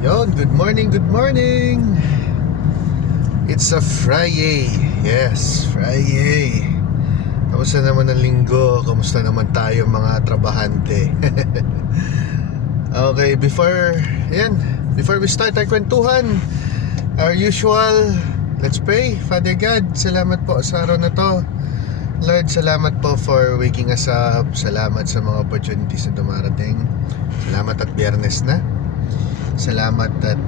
Yon, good morning, good morning. It's a Friday. Yes, Friday. Kamusta naman ang linggo? Kamusta naman tayo mga trabahante? Okay, before we start our kwentuhan, our usual, let's pray. Father God, salamat po sa araw na to. Lord, salamat po for waking us up. Salamat sa mga opportunities na dumarating. Salamat at Biyernes na. Salamat at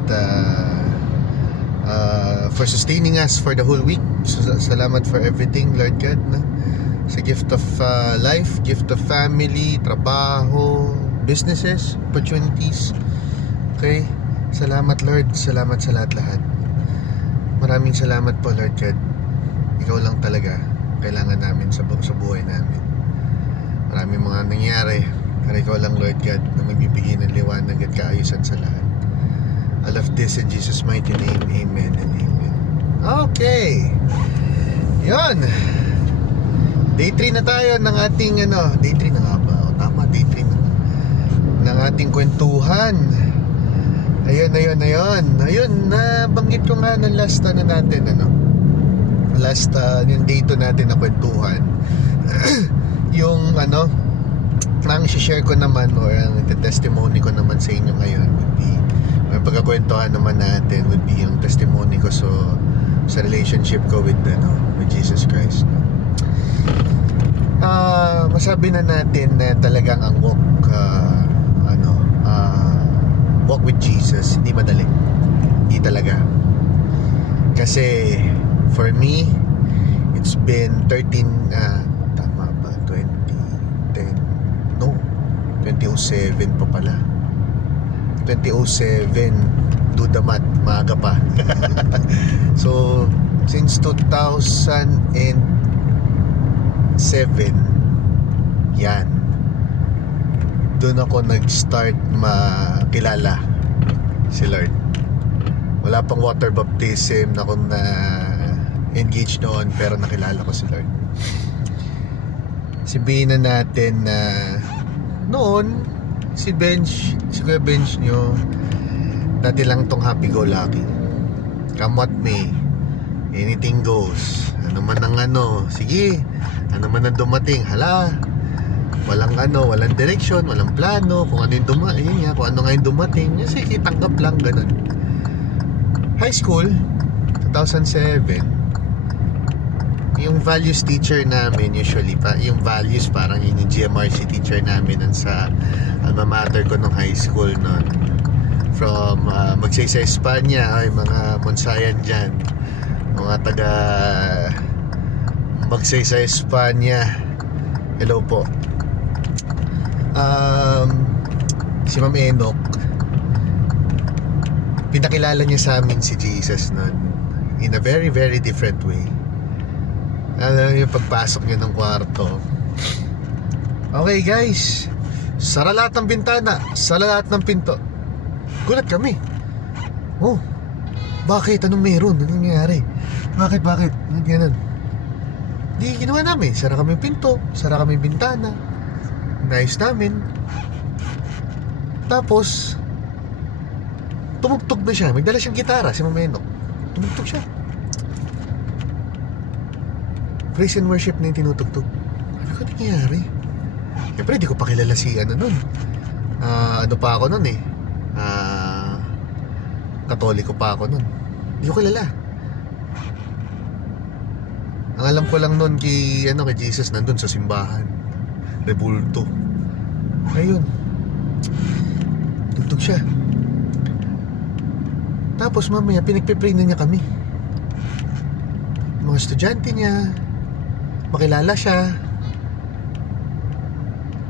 for sustaining us for the whole week. Salamat for everything, Lord God, no? Sa gift of life, gift of family, trabaho, businesses, opportunities. Okay? Salamat, Lord. Salamat sa lahat-lahat. Maraming salamat po, Lord God. Ikaw lang talaga kailangan namin sa buhay namin. Maraming mga nangyari, pero ikaw lang, Lord God, na magbibigay ng liwanag at kaayusan sa lahat. All of this in Jesus' mighty name. Amen and amen. Okay. Yon. Day 3 na tayo ng ating Day 3 na nga ba? O, tama, Day 3 na. Ng ating kwentuhan. Ayun. Nabanggit ko nga ng last natin, last yung day 2 natin na kwentuhan. Yung ang share ko naman or ang testimony ko naman sa inyo ngayon would be, may pagkakwentuhan naman natin would be yung testimony ko sa relationship ko with Jesus Christ. Masabi na natin na talagang ang walk with Jesus hindi madali. Hindi talaga. Kasi for me, it's been 2007 pa pala. 2007, do the math, maaga pa. So since 2007, yan, doon ako nag-start makilala si Lord. Wala pang water baptism na kung engage noon, pero nakilala ko si Lord. Sabihin na natin na noon si Kuya Bench nyo, dati lang tong happy-go-lucky. Come what may, anything goes. Ano man ang sige, ano man ang dumating, hala. Walang direction, walang plano, kung ano yung kung ano nga yung dumating, sige, tanggap lang, ganun. High school, 2007, yung values teacher namin usually yung values parang yung GMRC teacher namin sa alma mater ko nung high school noon, from Magsaysay Espanya, ay mga Monsayan dyan, mga taga Magsaysay Espanya, hello po. Si Ma'am Enoch, pinakilala niya sa amin si Jesus noon in a very very different way. Yung pagpasok niya ng kwarto, okay guys, sara lahat ng bintana, sara lahat ng pinto. Gulat kami. Oh, bakit? Anong meron? Anong nangyari? Bakit? Ganun. Di ginawa namin, sara kami pinto, sara kami bintana, nice namin. Tapos tumugtog na siya, may dala siyang gitara, si Ma'am Enoch. Tumugtog siya, praise and worship na yung tinutugtog. Ano ka nangyayari? Siyempre di ko pa kilala si nun. Pa ako nun Katoliko pa ako nun. Di ko kilala. Ang alam ko lang nun kay Jesus nandun sa simbahan, rebulto. Ayun, tugtog siya. Tapos mamaya pinagpipray na niya kami, mga estudyante niya, makilala siya,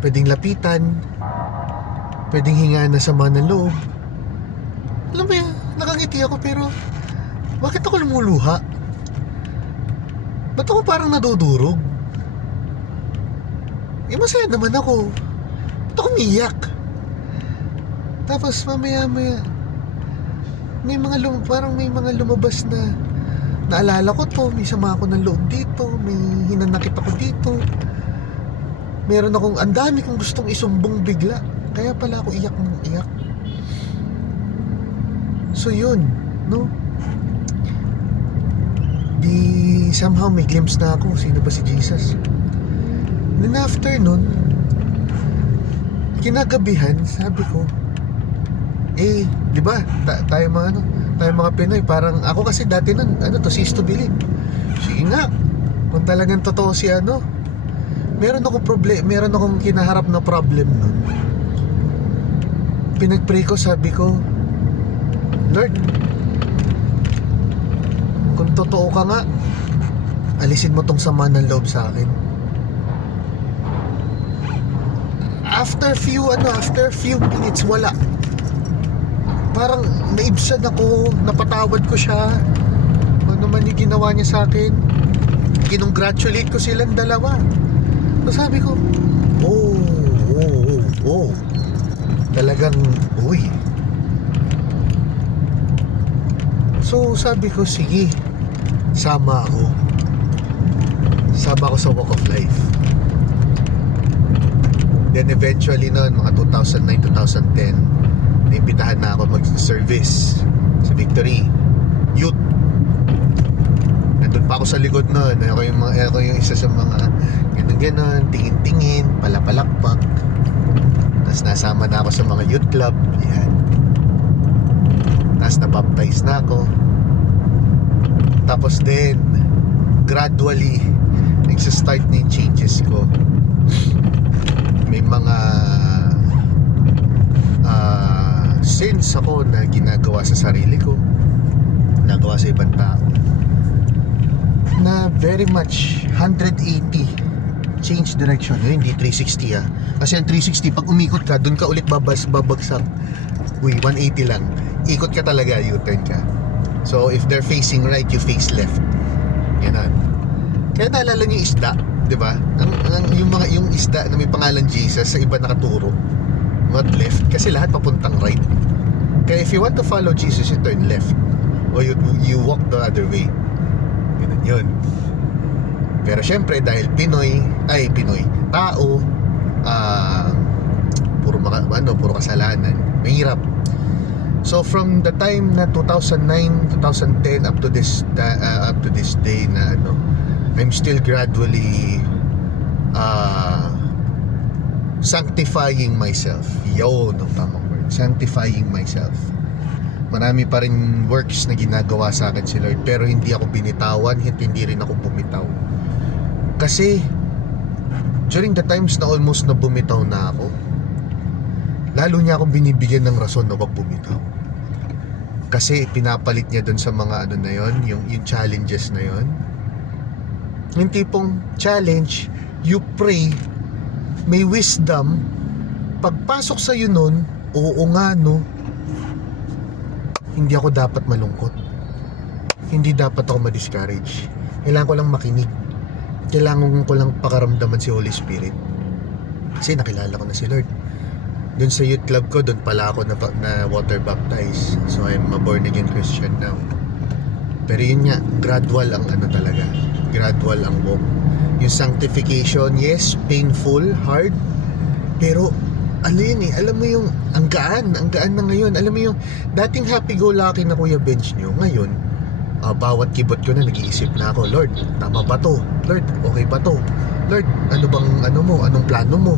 pwedeng lapitan, pwedeng hingaan na sama ng loob. Alam mo yan, nakangiti ako, pero bakit ako lumuluha? Ba't ako parang nadudurog? Masaya naman ako. Ba't ako umiyak? Tapos mamaya may mga lumabas na naalala ko to, may sama ako ng loob dito, may hinanakit ako dito, meron akong, ang dami kong gustong isumbong bigla, kaya pala ako iyak ng iyak. So yun, no? Di somehow may glimpse na ako, sino ba si Jesus? Then after nun, kinagabihan, sabi ko, di ba? Tayo mga Pinoy, parang ako kasi dati nun, cease to believe. Sige nga, kung talagang totoo si meron akong kinaharap na problem nun. Pinag-pray ko, sabi ko, Lord, kung totoo ka nga, alisin mo tong sama ng loob sa akin. After few minutes, wala. Parang naibsan ako, napatawad ko siya. Ano man yung ginawa niya sa akin. Kinongratulate ko silang dalawa. So sabi ko, talagang, So sabi ko, sige, sama ako sa walk of life. Then eventually noon, mga 2009, 2010, naimbitahan na ako mag-service sa Victory Youth. Nandun pa ako sa likod noon. Ako yung isa sa mga ganon, tingin-tingin, palapalakpak. Tapos nasama na ako sa mga youth club. Yan. Tapos nabaptize na ako. Tapos then gradually nagsistart na yung changes ko. May mga sins ako na ginagawa sa sarili ko, ginagawa sa ibang tao, na very much 180 change direction. Hindi 360 kasi ang 360 pag umikot ka, dun ka ulit babagsak. 180 lang, ikot ka talaga, U-turn ka. So if they're facing right, you face left. Ganun. Kaya naalala niyo yung isda, di ba? Yung isda na may pangalan Jesus, sa iba nakaturo, not left, kasi lahat papuntang right. Kaya if you want to follow Jesus, you turn left, or you walk the other way. Ganun yun. Pero syempre dahil Pinoy tao, puro kasalanan, mahirap. So from the time na 2009, 2010 up to this day na I'm still gradually sanctifying myself. Yun ang tamang word, sanctifying myself. Marami pa rin works na ginagawa sa akin si Lord, pero hindi ako binitawan, hindi rin ako bumitaw. Kasi during the times na almost na bumitaw na ako, lalo niya akong binibigyan ng rason na wag bumitaw. Kasi pinapalit niya dun sa mga na yon, yung challenges na yon. Yung tipong challenge, you pray, may wisdom, pagpasok sa'yo nun, oo nga hindi ako dapat malungkot. Hindi dapat ako ma-discourage. Kailangan ko lang makinig. Kailangan ko lang pakaramdaman si Holy Spirit. Kasi nakilala ko na si Lord. Doon sa youth club ko, doon pala ako na water baptized. So I'm a born again Christian now. Pero yun nga, gradual ang talaga. Gradual ang walk. Yung sanctification, yes, painful, hard, pero alam mo yung ang gaan na ngayon. Alam mo yung dating happy-go-lucky na Kuya Bench nyo, ngayon bawat kibot ko na nag-iisip na ako, Lord, tama ba to? Lord, okay ba to? Lord, ano bang anong plano mo?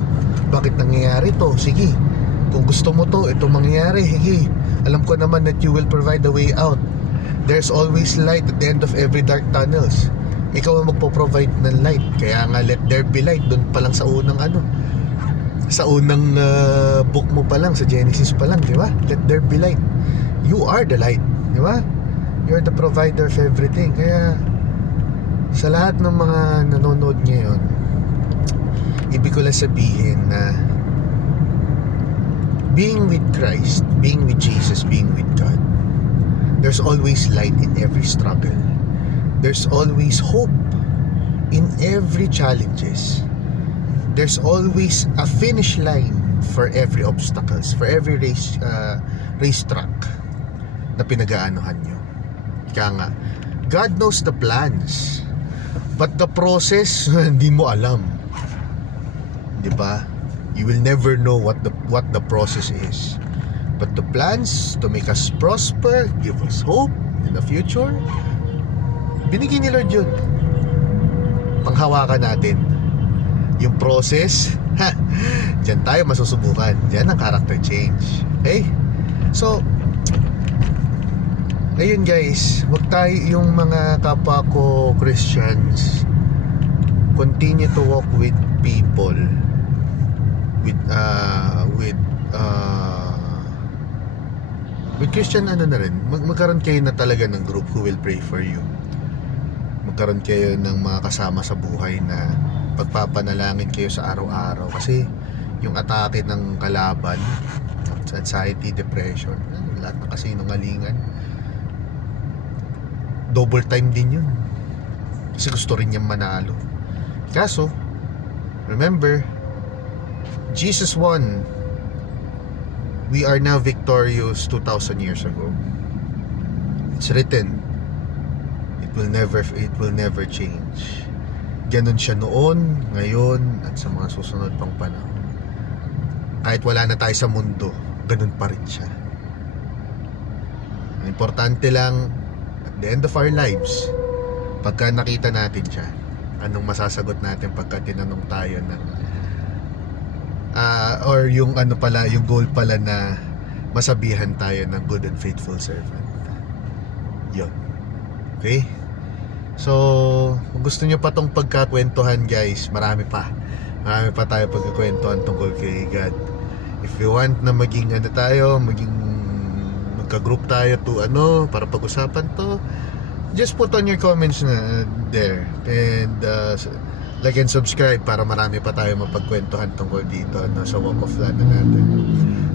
Bakit nangyayari to? Sige, kung gusto mo to, ito mangyayari. Sige, alam ko naman that you will provide a way out. There's always light at the end of every dark tunnels. Ikaw ang magpo-provide ng light. Kaya nga, let there be light. Doon pa lang sa unang sa unang book mo pa lang, sa Genesis pa lang, di ba? Let there be light. You are the light, di ba? You're the provider of everything. Kaya sa lahat ng mga nanonood ngayon, ibig ko lang sabihin na being with Christ, being with Jesus, being with God, there's always light in every struggle. There's always hope in every challenges. There's always a finish line for every obstacles, for every racetrack na pinag-aanuhan nyo. Kaya nga, God knows the plans, but the process, hindi mo alam. Diba? You will never know what the process is. but the plans to make us prosper, give us hope in the future, binigyan ni Lord yun. Panghawakan natin yung process. Diyan tayo masusubukan. Diyan ang character change. Okay? So, ayun guys, wag tayo yung mga kapwa ko Christians, continue to walk with people with Christian na rin. Magkaroon kayo na talaga ng group who will pray for you. Magkaroon kayo ng mga kasama sa buhay na pagpapanalangin kayo sa araw-araw, kasi yung atake ng kalaban, anxiety, depression, lahat ng kasinungalingan, double time din yun, kasi gusto rin niyang manalo. Kaso remember, Jesus won. We are now victorious 2,000 years ago. It's written. It will never change. Ganon siya noon, ngayon, at sa mga susunod pang panahon. Kahit wala na tayo sa mundo, ganon pa rin siya. Ang importante lang, at the end of our lives, pagka nakita natin siya, anong masasagot natin pagka tinanong tayo ng or yung ano pala, yung goal pala na masabihan tayo ng good and faithful servant. Yun. Okay? So, kung gusto nyo pa tong pagkakwentuhan guys, marami pa tayo pagkakwentuhan tungkol kay God. If you want na maging magka-group tayo to para pag-usapan to, just put on your comments na there, and like and subscribe para marami pa tayo mapagkwentuhan tungkol dito sa walk of life natin,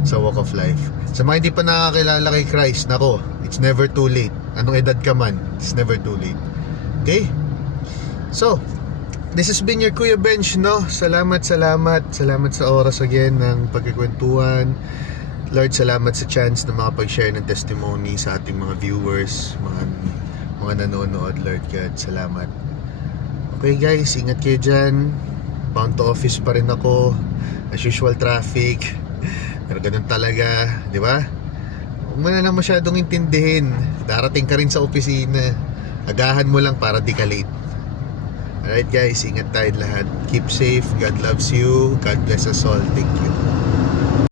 sa walk of life. Sa mga hindi pa nakakilala kay Christ, nako, it's never too late. Anong edad ka man, it's never too late. Okay? So, this has been your Kuya Bench, no? Salamat sa oras again ng pagkikwentuhan. Lord, salamat sa chance na makapag-share ng testimony sa ating mga viewers, mga nanonood. Lord God, salamat. Okay guys, ingat kayo dyan. Bound to office pa rin ako. As usual, traffic. Pero ganun talaga, di ba? Huwag mo na lang masyadong intindihin. Darating ka rin sa opisina. Agahan mo lang para di ka late. Alright guys, ingat tayo lahat. Keep safe. God loves you. God bless us all. Thank you.